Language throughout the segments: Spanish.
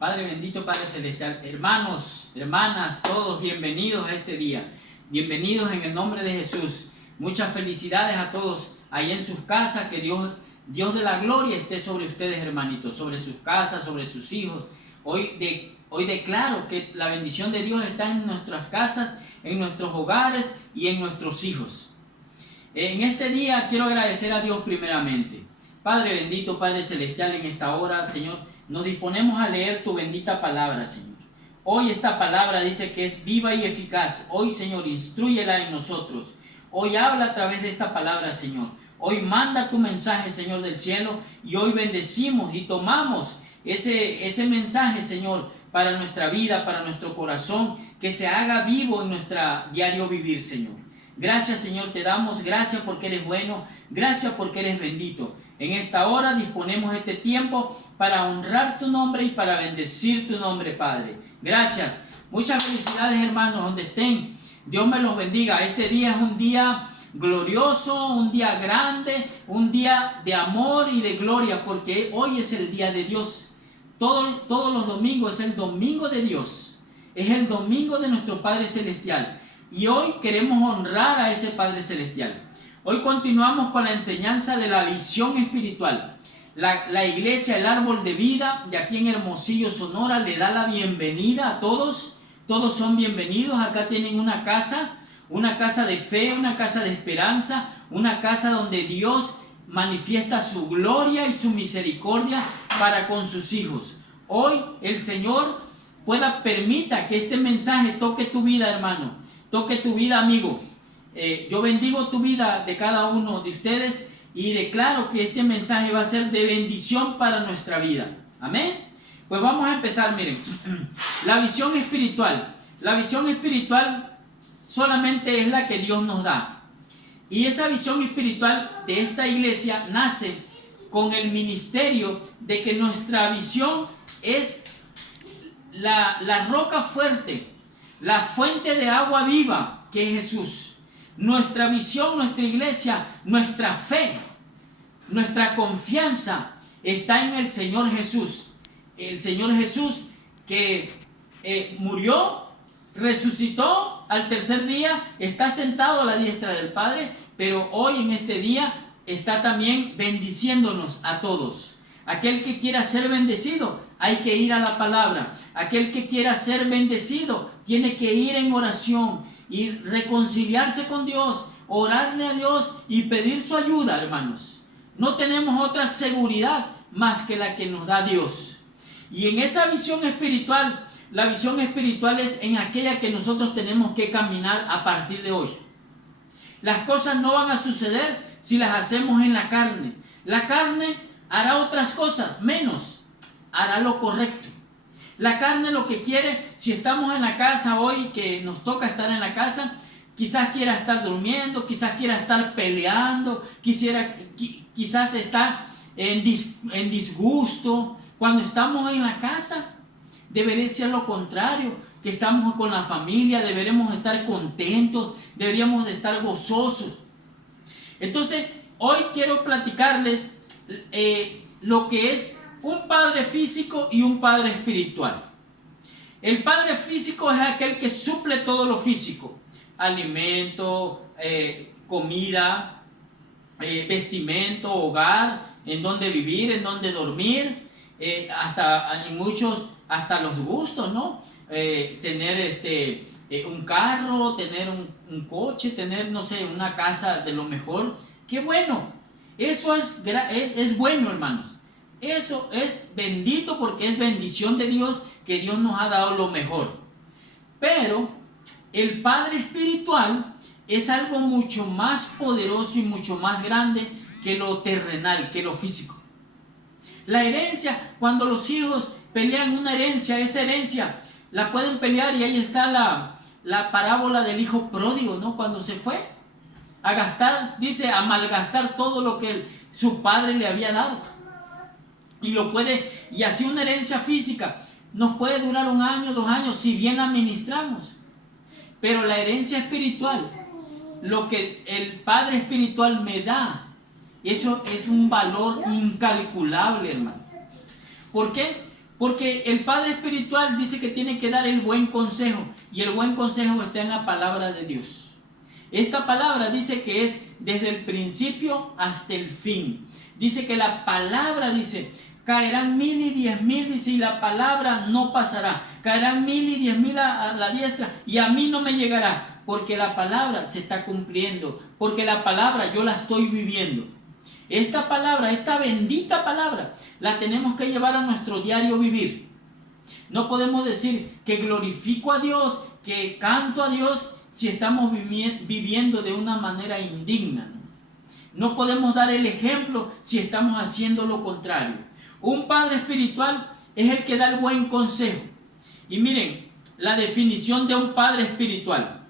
Padre bendito, Padre celestial, hermanos, hermanas, todos bienvenidos a este día. Bienvenidos en el nombre de Jesús. Muchas felicidades a todos ahí en sus casas. Que Dios de la gloria esté sobre ustedes, hermanitos, sobre sus casas, sobre sus hijos. Hoy declaro que la bendición de Dios está en nuestras casas, en nuestros hogares y en nuestros hijos. En este día quiero agradecer a Dios primeramente. Padre bendito, Padre celestial, en esta hora, Señor, nos disponemos a leer tu bendita palabra, Señor. Hoy esta palabra dice que es viva y eficaz. Hoy, Señor, instrúyela en nosotros. Hoy habla a través de esta palabra, Señor. Hoy manda tu mensaje, Señor, del cielo. Y hoy bendecimos y tomamos ese mensaje, Señor, para nuestra vida, para nuestro corazón, que se haga vivo en nuestro diario vivir, Señor. Gracias, Señor, te damos. Gracias porque eres bueno. Gracias porque eres bendito. En esta hora disponemos este tiempo para honrar tu nombre y para bendecir tu nombre, Padre. Gracias. Muchas felicidades, hermanos, donde estén. Dios me los bendiga. Este día es un día glorioso, un día grande, un día de amor y de gloria, porque hoy es el día de Dios. Todos los domingos es el domingo de Dios. Es el domingo de nuestro Padre Celestial. Y hoy queremos honrar a ese Padre Celestial. Hoy continuamos con la enseñanza de la visión espiritual. La iglesia, el árbol de vida, de aquí en Hermosillo, Sonora, le da la bienvenida a todos. Todos son bienvenidos. Acá tienen una casa de fe, una casa de esperanza, una casa donde Dios manifiesta su gloria y su misericordia para con sus hijos. Hoy el Señor permita que este mensaje toque tu vida, hermano, toque tu vida, amigo. Yo bendigo tu vida de cada uno de ustedes y declaro que este mensaje va a ser de bendición para nuestra vida. Amén. Pues vamos a empezar, miren. La visión espiritual. La visión espiritual solamente es la que Dios nos da. Y esa visión espiritual de esta iglesia nace con el ministerio de que nuestra visión es la roca fuerte, la fuente de agua viva que es Jesús. Nuestra visión, nuestra iglesia, nuestra fe, nuestra confianza está en el Señor Jesús. El Señor Jesús que murió, resucitó al tercer día, está sentado a la diestra del Padre, pero hoy en este día está también bendiciéndonos a todos. Aquel que quiera ser bendecido, hay que ir a la palabra. Aquel que quiera ser bendecido, tiene que ir en oración y reconciliarse con Dios, orarle a Dios y pedir su ayuda, hermanos. No tenemos otra seguridad más que la que nos da Dios. Y en esa visión espiritual, la visión espiritual es en aquella que nosotros tenemos que caminar a partir de hoy. Las cosas no van a suceder si las hacemos en la carne. La carne hará otras cosas, menos hará lo correcto. La carne lo que quiere, si estamos en la casa hoy, que nos toca estar en la casa, quizás quiera estar durmiendo, quizás quiera estar peleando, quizás está en disgusto. Cuando estamos en la casa, debería ser lo contrario, que estamos con la familia, deberemos estar contentos, deberíamos de estar gozosos. Entonces, hoy quiero platicarles lo que es un padre físico y un padre espiritual. El padre físico es aquel que suple todo lo físico: alimento, comida, vestimento, hogar, en donde vivir, en donde dormir, hasta en muchos, hasta los gustos, ¿no? Tener un carro, tener un coche, tener, no sé, una casa de lo mejor. ¡Qué bueno! Eso es bueno, hermanos. Eso es bendito porque es bendición de Dios, que Dios nos ha dado lo mejor. Pero el Padre espiritual es algo mucho más poderoso y mucho más grande que lo terrenal, que lo físico. La herencia, cuando los hijos pelean una herencia, esa herencia la pueden pelear, y ahí está la parábola del hijo pródigo, ¿no? Cuando se fue a gastar, dice, a malgastar todo lo que su padre le había dado. Y así una herencia física nos puede durar 1 año, 2 años, si bien la administramos. Pero la herencia espiritual, lo que el Padre espiritual me da, eso es un valor incalculable, hermano. ¿Por qué? Porque el Padre Espiritual dice que tiene que dar el buen consejo, y el buen consejo está en la palabra de Dios. Esta palabra dice que es desde el principio hasta el fin. Dice que la palabra, dice, caerán 1000 y 10,000, dice, y la palabra no pasará. Caerán 1000 y 10,000 a la diestra, y a mí no me llegará, porque la palabra se está cumpliendo, porque la palabra yo la estoy viviendo. Esta palabra, esta bendita palabra, la tenemos que llevar a nuestro diario vivir. No podemos decir que glorifico a Dios, que canto a Dios, si estamos viviendo de una manera indigna. No podemos dar el ejemplo si estamos haciendo lo contrario. Un padre espiritual es el que da el buen consejo. Y miren, la definición de un padre espiritual.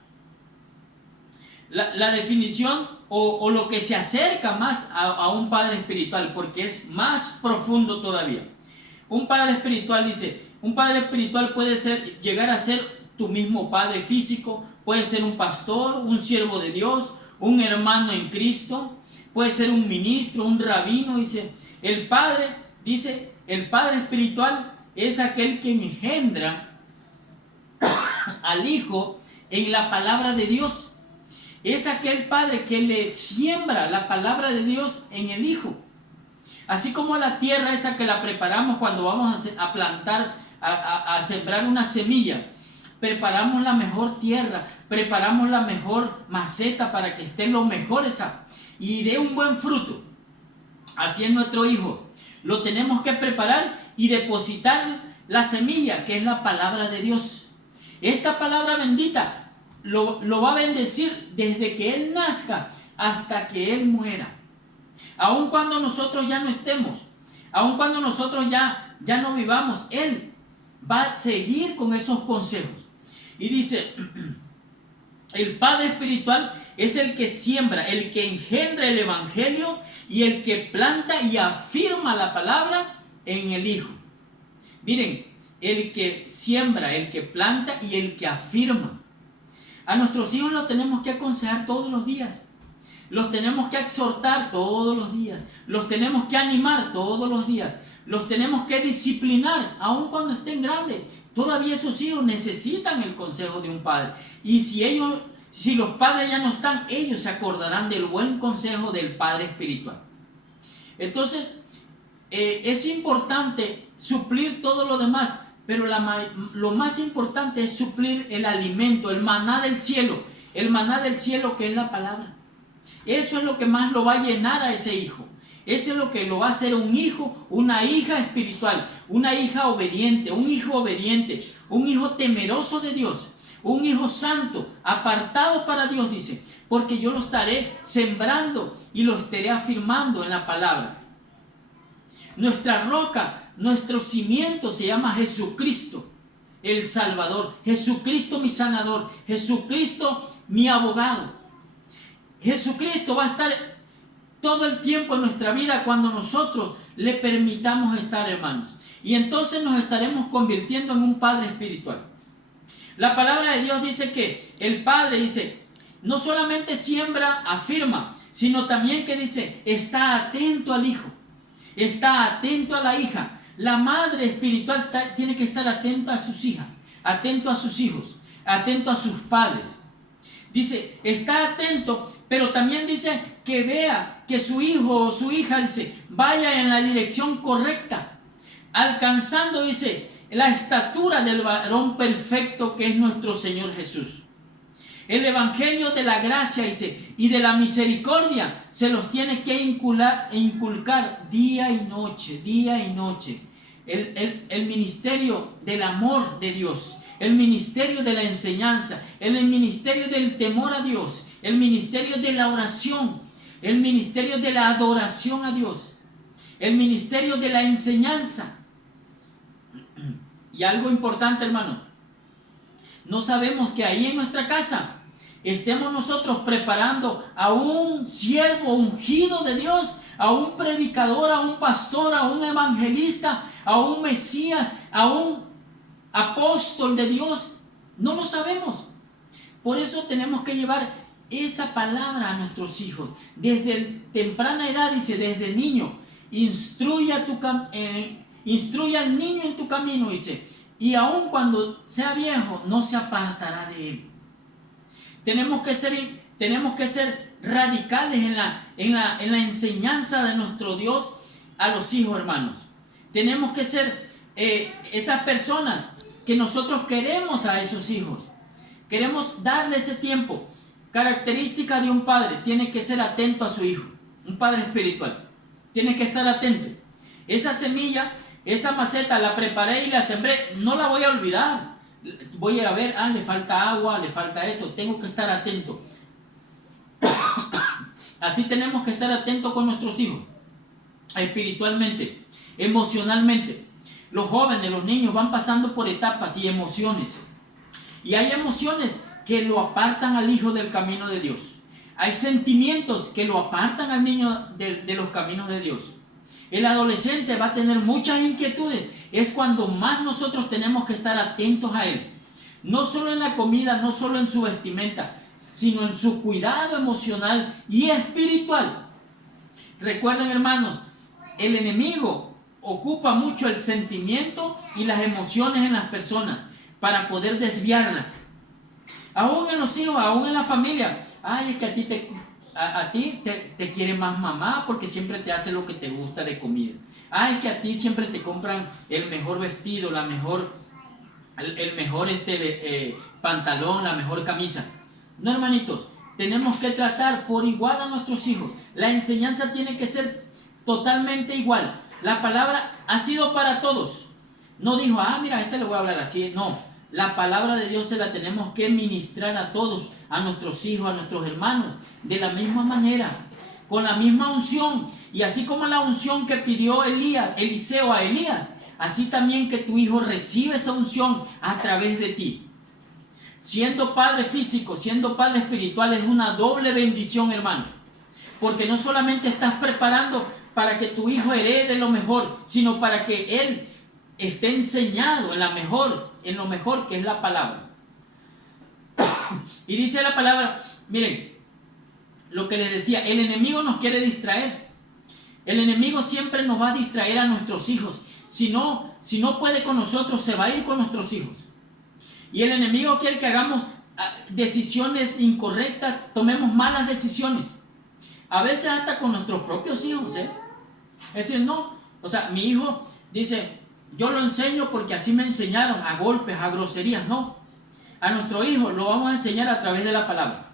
La definición o lo que se acerca más a un padre espiritual, porque es más profundo todavía. Un padre espiritual dice, un padre espiritual puede llegar a ser tu mismo padre físico, puede ser un pastor, un siervo de Dios, un hermano en Cristo, puede ser un ministro, un rabino. Dice, el padre espiritual es aquel que engendra al hijo en la palabra de Dios. Es aquel padre que le siembra la palabra de Dios en el hijo. Así como la tierra esa que la preparamos cuando vamos a plantar, a sembrar una semilla. Preparamos la mejor tierra, preparamos la mejor maceta para que esté lo mejor esa y dé un buen fruto. Así es nuestro hijo. Lo tenemos que preparar y depositar la semilla, que es la palabra de Dios. Esta palabra bendita lo va a bendecir desde que él nazca hasta que él muera. Aun cuando nosotros ya no estemos, aun cuando nosotros ya no vivamos, él va a seguir con esos consejos. Y dice, el padre espiritual es el que siembra, el que engendra el evangelio y el que planta y afirma la palabra en el hijo. Miren, el que siembra, el que planta y el que afirma. A nuestros hijos los tenemos que aconsejar todos los días. Los tenemos que exhortar todos los días. Los tenemos que animar todos los días. Los tenemos que disciplinar, aun cuando estén grandes. Todavía esos hijos necesitan el consejo de un padre. Y si los padres ya no están, ellos se acordarán del buen consejo del padre espiritual. Entonces, es importante suplir todo lo demás. Pero lo más importante es suplir el alimento, el maná del cielo. El maná del cielo, que es la palabra. Eso es lo que más lo va a llenar a ese hijo. Eso es lo que lo va a hacer un hijo, una hija espiritual, una hija obediente, un hijo obediente, un hijo temeroso de Dios, un hijo santo, apartado para Dios, dice. Porque yo lo estaré sembrando y lo estaré afirmando en la palabra. Nuestra roca, nuestro cimiento se llama Jesucristo, el Salvador. Jesucristo mi sanador. Jesucristo mi abogado. Jesucristo va a estar todo el tiempo en nuestra vida cuando nosotros le permitamos estar, hermanos. Y entonces nos estaremos convirtiendo en un padre espiritual. La palabra de Dios dice que el padre dice, no solamente siembra, afirma, sino también que dice, está atento al hijo. Está atento a la hija. La madre espiritual tiene que estar atenta a sus hijas, atento a sus hijos, atento a sus padres. Dice, está atento, pero también dice que vea que su hijo o su hija, dice, vaya en la dirección correcta, alcanzando, dice, la estatura del varón perfecto que es nuestro Señor Jesús. El evangelio de la gracia, dice, y de la misericordia se los tiene que inculcar día y noche, día y noche. El ministerio del amor de Dios, el ministerio de la enseñanza, el ministerio del temor a Dios, el ministerio de la oración, el ministerio de la adoración a Dios, el ministerio de la enseñanza. Y algo importante, hermanos, no sabemos que ahí en nuestra casa estemos nosotros preparando a un siervo ungido de Dios, a un predicador, a un pastor, a un evangelista, a un Mesías, a un apóstol de Dios. No lo sabemos. Por eso tenemos que llevar esa palabra a nuestros hijos. Desde temprana edad, dice, desde niño, instruye Instruye al niño en tu camino, dice, y aun cuando sea viejo, no se apartará de él. Tenemos que ser radicales en la enseñanza de nuestro Dios a los hijos, hermanos. Tenemos que ser esas personas que nosotros queremos a esos hijos. Queremos darle ese tiempo. Característica de un padre: tiene que ser atento a su hijo. Un padre espiritual tiene que estar atento. Esa semilla, esa maceta la preparé y la sembré, no la voy a olvidar. Voy a ver, le falta agua, le falta esto, tengo que estar atento. Así tenemos que estar atentos con nuestros hijos, espiritualmente, emocionalmente. Los jóvenes, los niños van pasando por etapas y emociones. Y hay emociones que lo apartan al hijo del camino de Dios. Hay sentimientos que lo apartan al niño de los caminos de Dios. El adolescente va a tener muchas inquietudes. Es cuando más nosotros tenemos que estar atentos a él. No solo en la comida, no solo en su vestimenta, sino en su cuidado emocional y espiritual. Recuerden, hermanos, el enemigo ocupa mucho el sentimiento y las emociones en las personas para poder desviarlas. Aún en los hijos, aún en la familia. Es que a ti te quiere más mamá porque siempre te hace lo que te gusta de comida. Es que a ti siempre te compran el mejor vestido, el mejor pantalón, la mejor camisa. No, hermanitos, tenemos que tratar por igual a nuestros hijos. La enseñanza tiene que ser totalmente igual. La palabra ha sido para todos. No dijo, mira, a este le voy a hablar así. No, la palabra de Dios se la tenemos que ministrar a todos, a nuestros hijos, a nuestros hermanos, de la misma manera, con la misma unción. Y así como la unción que pidió Eliseo a Elías, así también que tu hijo recibe esa unción a través de ti. Siendo padre físico, siendo padre espiritual, es una doble bendición, hermano. Porque no solamente estás preparando para que tu hijo herede lo mejor, sino para que él esté enseñado en lo mejor que es la palabra. Y dice la palabra, miren, lo que les decía, el enemigo nos quiere distraer. El enemigo siempre nos va a distraer a nuestros hijos. Si no puede con nosotros, se va a ir con nuestros hijos. Y el enemigo quiere que hagamos decisiones incorrectas, tomemos malas decisiones. A veces hasta con nuestros propios hijos, Es decir, mi hijo dice, yo lo enseño porque así me enseñaron, a golpes, a groserías. No, a nuestro hijo lo vamos a enseñar a través de la palabra.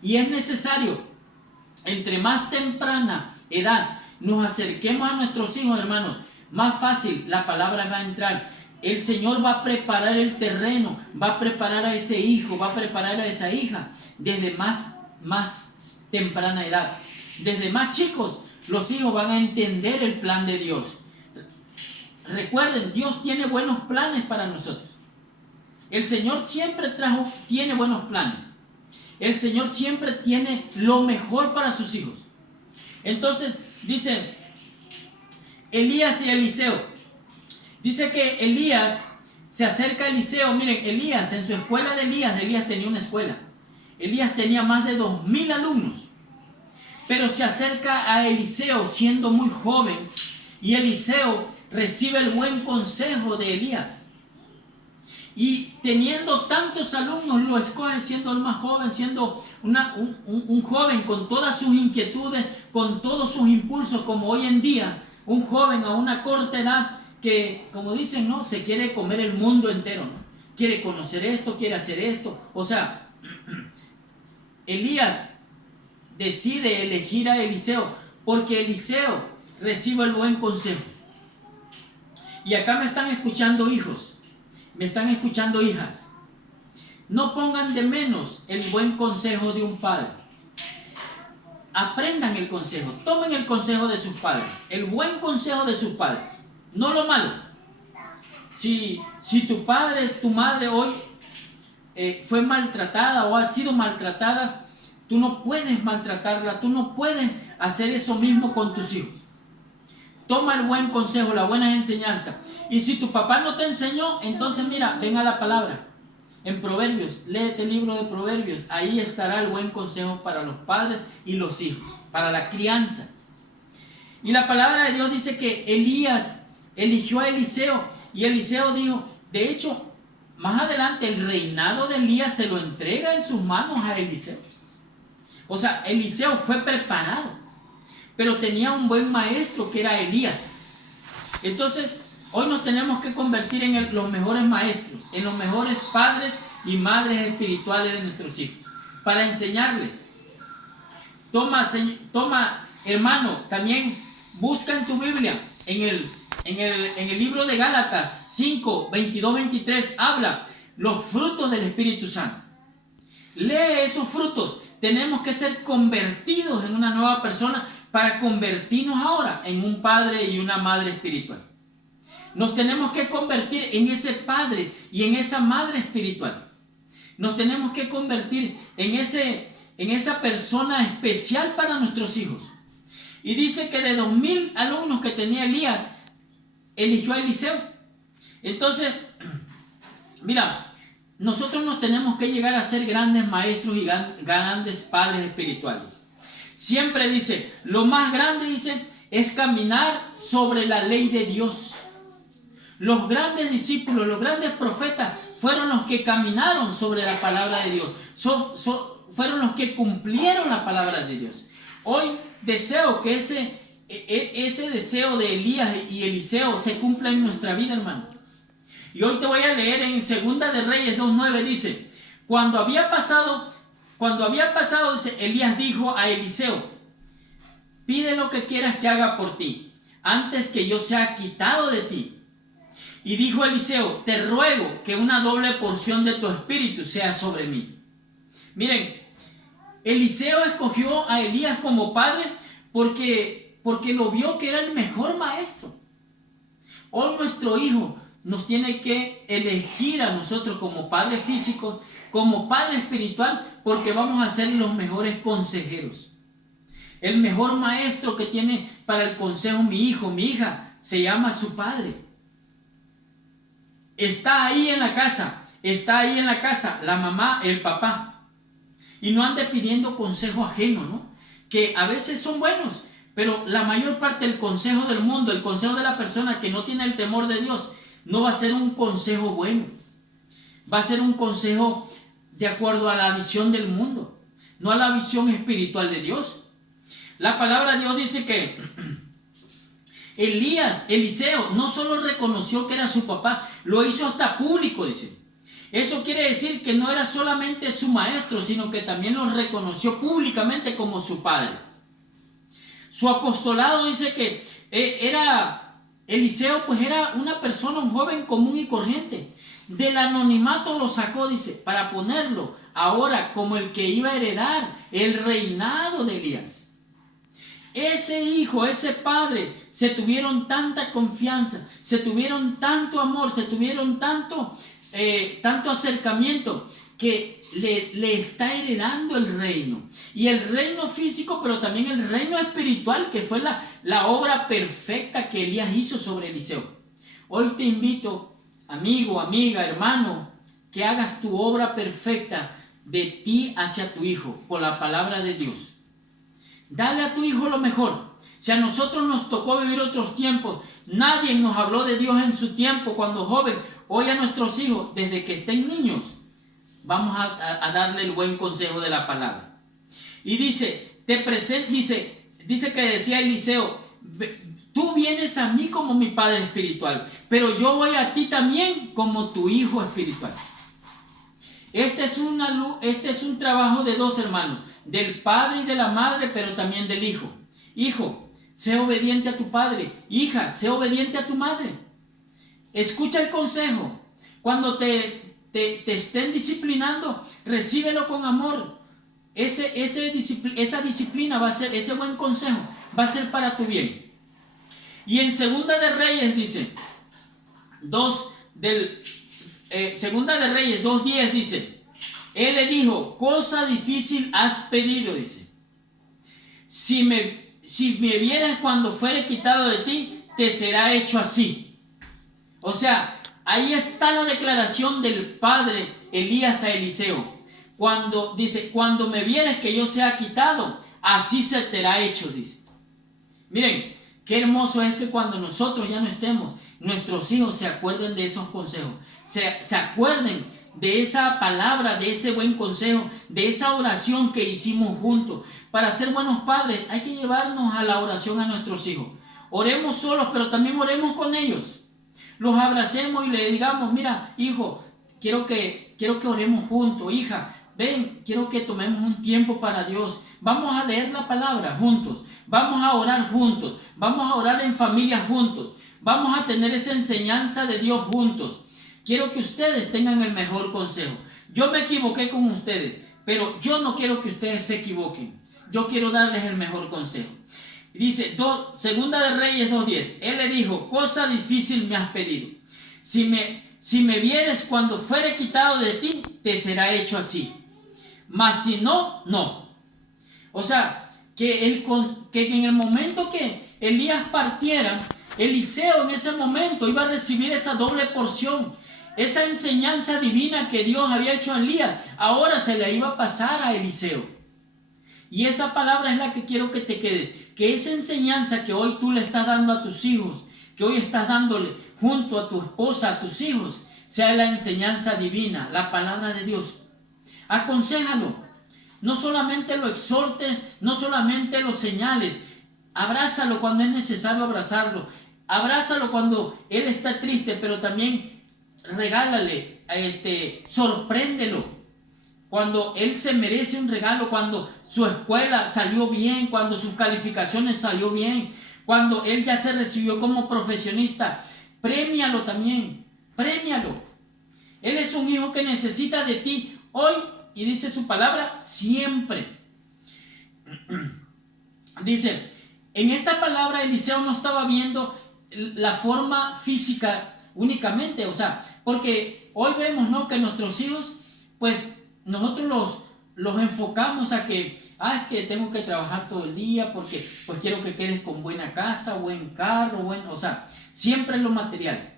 Y es necesario, entre más temprana edad nos acerquemos a nuestros hijos, hermanos, más fácil la palabra va a entrar. El Señor va a preparar el terreno, va a preparar a ese hijo, va a preparar a esa hija desde más temprana edad. Desde más chicos, los hijos van a entender el plan de Dios. Recuerden, Dios tiene buenos planes para nosotros. El Señor siempre tiene buenos planes. El Señor siempre tiene lo mejor para sus hijos. Entonces, dice Elías y Eliseo. Dice que Elías se acerca a Eliseo. Miren, Elías, en su escuela de Elías tenía una escuela. Elías tenía más de 2,000 alumnos. Pero se acerca a Eliseo siendo muy joven. Y Eliseo recibe el buen consejo de Elías. Y teniendo tantos alumnos, lo escoge siendo el más joven, siendo un joven con todas sus inquietudes, con todos sus impulsos, como hoy en día, un joven a una corta edad que, como dicen, se quiere comer el mundo entero, quiere conocer esto, quiere hacer esto. O sea, Elías decide elegir a Eliseo porque Eliseo recibe el buen consejo. Y acá me están escuchando hijos. Me están escuchando hijas. No pongan de menos el buen consejo de un padre. Aprendan el consejo. Tomen el consejo de sus padres. El buen consejo de sus padres. No lo malo. Si tu padre, tu madre hoy fue maltratada o ha sido maltratada, tú no puedes maltratarla. Tú no puedes hacer eso mismo con tus hijos. Toma el buen consejo, la buena enseñanza. Y si tu papá no te enseñó, entonces mira, ven a la palabra. En Proverbios, léete el libro de Proverbios. Ahí estará el buen consejo para los padres y los hijos, para la crianza. Y la palabra de Dios dice que Elías eligió a Eliseo y Eliseo dijo, de hecho, más adelante el reinado de Elías se lo entrega en sus manos a Eliseo. O sea, Eliseo fue preparado, pero tenía un buen maestro que era Elías. Entonces, hoy nos tenemos que convertir en los mejores maestros, en los mejores padres y madres espirituales de nuestros hijos, para enseñarles. Toma, hermano, también busca en tu Biblia, en el libro de Gálatas 5, 22, 23, habla los frutos del Espíritu Santo. Lee esos frutos. Tenemos que ser convertidos en una nueva persona para convertirnos ahora en un padre y una madre espiritual. Nos tenemos que convertir en ese padre y en esa madre espiritual. Nos tenemos que convertir en esa persona especial para nuestros hijos. Y dice que de 2000 alumnos que tenía Elías, eligió a Eliseo. Entonces, mira, nosotros nos tenemos que llegar a ser grandes maestros y grandes padres espirituales. Siempre dice, lo más grande, dice, es caminar sobre la ley de Dios. Los grandes discípulos, los grandes profetas fueron los que caminaron sobre la palabra de Dios. Fueron los que cumplieron la palabra de Dios. Hoy deseo que ese deseo de Elías y Eliseo se cumpla en nuestra vida, hermano. Y hoy te voy a leer en Segunda de Reyes 2:9, dice, cuando había pasado, dice, Elías dijo a Eliseo, pide lo que quieras que haga por ti, antes que yo sea quitado de ti. Y dijo Eliseo, te ruego que una doble porción de tu espíritu sea sobre mí. Miren, Eliseo escogió a Elías como padre porque lo vio que era el mejor maestro. Hoy nuestro hijo nos tiene que elegir a nosotros como padre físico, como padre espiritual, porque vamos a ser los mejores consejeros. El mejor maestro que tiene para el consejo mi hijo, mi hija, se llama su padre. Está ahí en la casa, la mamá, el papá. Y no ande pidiendo consejo ajeno, ¿no? Que a veces son buenos, pero la mayor parte del consejo del mundo, el consejo de la persona que no tiene el temor de Dios, no va a ser un consejo bueno. Va a ser un consejo de acuerdo a la visión del mundo, no a la visión espiritual de Dios. La palabra de Dios dice que Eliseo, no solo reconoció que era su papá, lo hizo hasta público, dice. Eso quiere decir que no era solamente su maestro, sino que también lo reconoció públicamente como su padre. Su apostolado dice que Eliseo pues era una persona, un joven común y corriente. Del anonimato lo sacó, dice, para ponerlo ahora como el que iba a heredar el reinado de Elías. Ese hijo, ese padre, se tuvieron tanta confianza, se tuvieron tanto amor, se tuvieron tanto acercamiento, que le está heredando el reino. Y el reino físico, pero también el reino espiritual, que fue la obra perfecta que Elías hizo sobre Eliseo. Hoy te invito, amigo, amiga, hermano, que hagas tu obra perfecta de ti hacia tu hijo, con la palabra de Dios. Dale a tu hijo lo mejor. Si a nosotros nos tocó vivir otros tiempos, nadie nos habló de Dios en su tiempo cuando joven. Hoy a nuestros hijos, desde que estén niños, vamos a darle el buen consejo de la palabra. Y dice que decía Eliseo, tú vienes a mí como mi padre espiritual, pero yo voy a ti también como tu hijo espiritual. Este es un trabajo de dos hermanos, del padre y de la madre, pero también del hijo. Hijo, sé obediente a tu padre. Hija, sé obediente a tu madre. Escucha el consejo. Cuando te estén disciplinando, recíbelo con amor. Esa disciplina va a ser, ese buen consejo va a ser para tu bien. Y en Segunda de Reyes dice, Segunda de Reyes 2:10 dice, él le dijo, cosa difícil has pedido, dice. Si me vieras cuando fuere quitado de ti, te será hecho así. O sea, ahí está la declaración del padre Elías a Eliseo. Cuando dice, cuando me vieras que yo sea quitado, así se te hará hecho, dice. Miren, Qué hermoso es que cuando nosotros ya no estemos, nuestros hijos se acuerden de esos consejos, se acuerden de esa palabra, de ese buen consejo, de esa oración que hicimos juntos. Para ser buenos padres hay que llevarnos a la oración a nuestros hijos. Oremos solos, pero también oremos con ellos. Los abracemos y le digamos, mira, hijo, quiero que oremos juntos. Hija, ven, quiero que tomemos un tiempo para Dios. Vamos a leer la palabra juntos. Vamos a orar juntos. Vamos a orar en familia juntos. Vamos a tener esa enseñanza de Dios juntos. Quiero que ustedes tengan el mejor consejo. Yo me equivoqué con ustedes, pero yo no quiero que ustedes se equivoquen. Yo quiero darles el mejor consejo. Dice, Segunda de Reyes 2:10. Él le dijo, cosa difícil me has pedido. Si me vieres cuando fuere quitado de ti, te será hecho así. Mas si no, no. O sea, que en el momento que Elías partiera, Eliseo en ese momento iba a recibir esa doble porción. Esa enseñanza divina que Dios había hecho a Elías, ahora se la iba a pasar a Eliseo. Y esa palabra es la que quiero que te quedes. Que esa enseñanza que hoy tú le estás dando a tus hijos, que hoy estás dándole junto a tu esposa, a tus hijos, sea la enseñanza divina, la palabra de Dios. Aconséjalo. No solamente lo exhortes, no solamente lo señales. Abrázalo cuando es necesario abrazarlo. Abrázalo cuando él está triste, pero también regálale, sorpréndelo. Cuando él se merece un regalo, cuando su escuela salió bien, cuando sus calificaciones salió bien, cuando él ya se recibió como profesionista, premialo también, premialo. Él es un hijo que necesita de ti hoy, y dice su palabra, siempre. Dice, en esta palabra Eliseo no estaba viendo la forma física únicamente, o sea, porque hoy vemos, ¿no?, que nuestros hijos, pues nosotros los enfocamos a que, es que tengo que trabajar todo el día porque pues quiero que quedes con buena casa, buen carro, o sea, siempre lo material.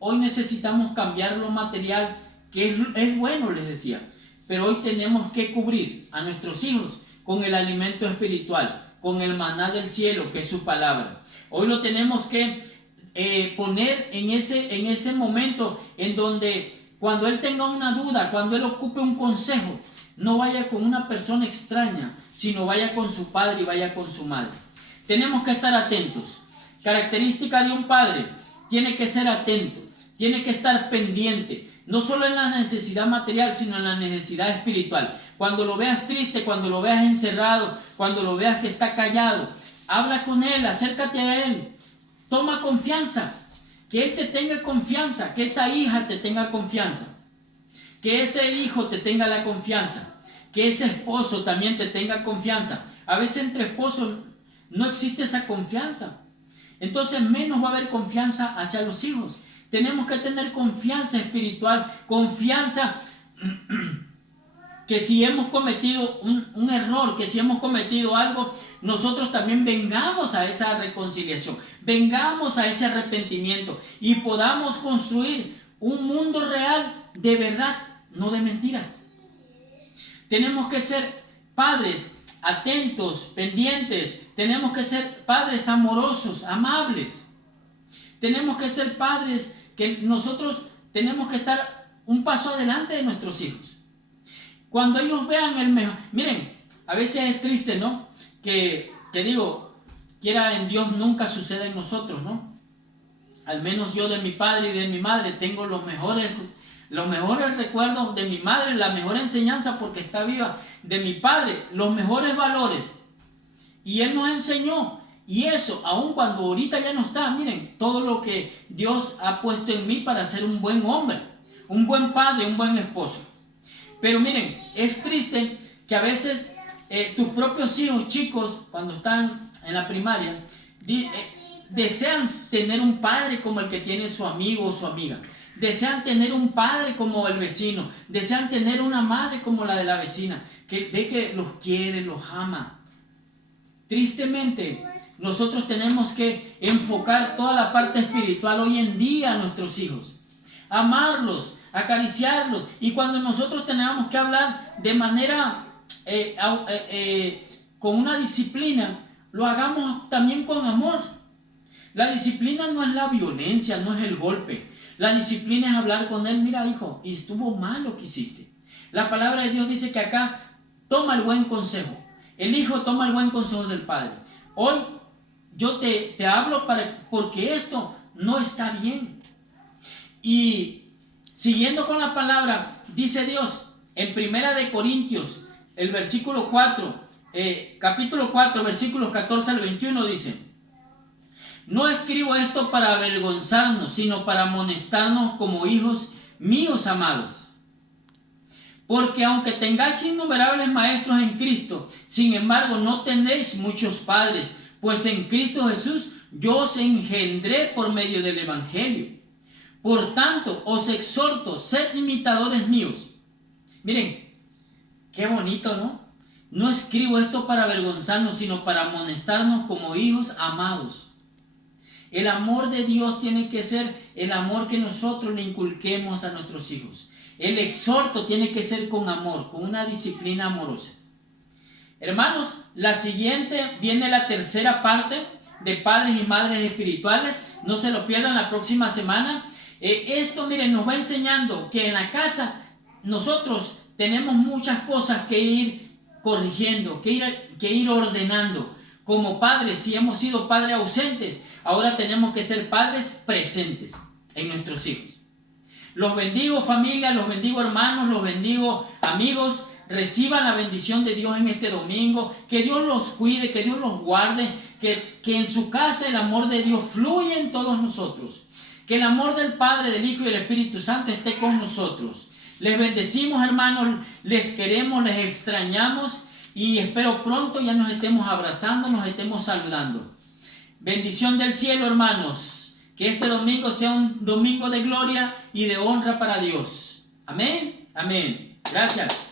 Hoy necesitamos cambiar lo material, que es bueno, les decía, pero hoy tenemos que cubrir a nuestros hijos con el alimento espiritual, con el maná del cielo, que es su palabra. Hoy lo tenemos que poner en ese momento en donde cuando él tenga una duda, cuando él ocupe un consejo, no vaya con una persona extraña, sino vaya con su padre y vaya con su madre. Tenemos que estar atentos. Característica de un padre, tiene que ser atento, tiene que estar pendiente, no solo en la necesidad material, sino en la necesidad espiritual. Cuando lo veas triste, cuando lo veas encerrado, cuando lo veas que está callado, habla con él, acércate a él, toma confianza. Que él te tenga confianza, que esa hija te tenga confianza, que ese hijo te tenga la confianza, que ese esposo también te tenga confianza. A veces entre esposos no existe esa confianza, entonces menos va a haber confianza hacia los hijos. Tenemos que tener confianza espiritual, confianza que si hemos cometido un error, que si hemos cometido algo, nosotros también vengamos a esa reconciliación, vengamos a ese arrepentimiento y podamos construir un mundo real de verdad, no de mentiras. Tenemos que ser padres atentos, pendientes, tenemos que ser padres amorosos, amables. Tenemos que ser padres que nosotros tenemos que estar un paso adelante de nuestros hijos. Cuando ellos vean el mejor, miren, a veces es triste, ¿no? Que digo, quiera en Dios nunca suceda en nosotros, ¿no? Al menos yo de mi padre y de mi madre tengo los mejores recuerdos de mi madre, la mejor enseñanza porque está viva, de mi padre, los mejores valores. Y él nos enseñó, y eso, aun cuando ahorita ya no está, miren, todo lo que Dios ha puesto en mí para ser un buen hombre, un buen padre, un buen esposo. Pero miren, es triste que a veces tus propios hijos chicos, cuando están en la primaria, desean tener un padre como el que tiene su amigo o su amiga. Desean tener un padre como el vecino. Desean tener una madre como la de la vecina, que ve que los quiere, los ama. Tristemente, nosotros tenemos que enfocar toda la parte espiritual hoy en día a nuestros hijos. Amarlos, acariciarlos, y cuando nosotros tenemos que hablar de manera con una disciplina, lo hagamos también con amor. La disciplina no es la violencia, no es el golpe. La disciplina es hablar con él. Mira, hijo, y estuvo mal lo que hiciste. La palabra de Dios dice que acá toma el buen consejo. El hijo toma el buen consejo del padre. Hoy yo te hablo porque esto no está bien. Y siguiendo con la palabra, dice Dios en 1 Corintios, el versículo 4, capítulo 4, versículos 14 al 21 dice: no escribo esto para avergonzarnos, sino para amonestarnos como hijos míos amados. Porque aunque tengáis innumerables maestros en Cristo, sin embargo no tenéis muchos padres, pues en Cristo Jesús yo os engendré por medio del Evangelio. Por tanto, os exhorto, sed imitadores míos. Miren, qué bonito, ¿no? No escribo esto para avergonzarnos, sino para amonestarnos como hijos amados. El amor de Dios tiene que ser el amor que nosotros le inculquemos a nuestros hijos. El exhorto tiene que ser con amor, con una disciplina amorosa. Hermanos, la siguiente viene la tercera parte de padres y madres espirituales. No se lo pierdan la próxima semana. Esto, miren, nos va enseñando que en la casa nosotros tenemos muchas cosas que ir corrigiendo, que ir ordenando. Como padres, si hemos sido padres ausentes, ahora tenemos que ser padres presentes en nuestros hijos. Los bendigo, familia, los bendigo, hermanos, los bendigo, amigos. Reciban la bendición de Dios en este domingo. Que Dios los cuide, que Dios los guarde. Que en su casa el amor de Dios fluya en todos nosotros. Que el amor del Padre, del Hijo y del Espíritu Santo esté con nosotros. Les bendecimos, hermanos, les queremos, les extrañamos y espero pronto ya nos estemos abrazando, nos estemos saludando. Bendición del cielo, hermanos. Que este domingo sea un domingo de gloria y de honra para Dios. Amén. Amén. Gracias.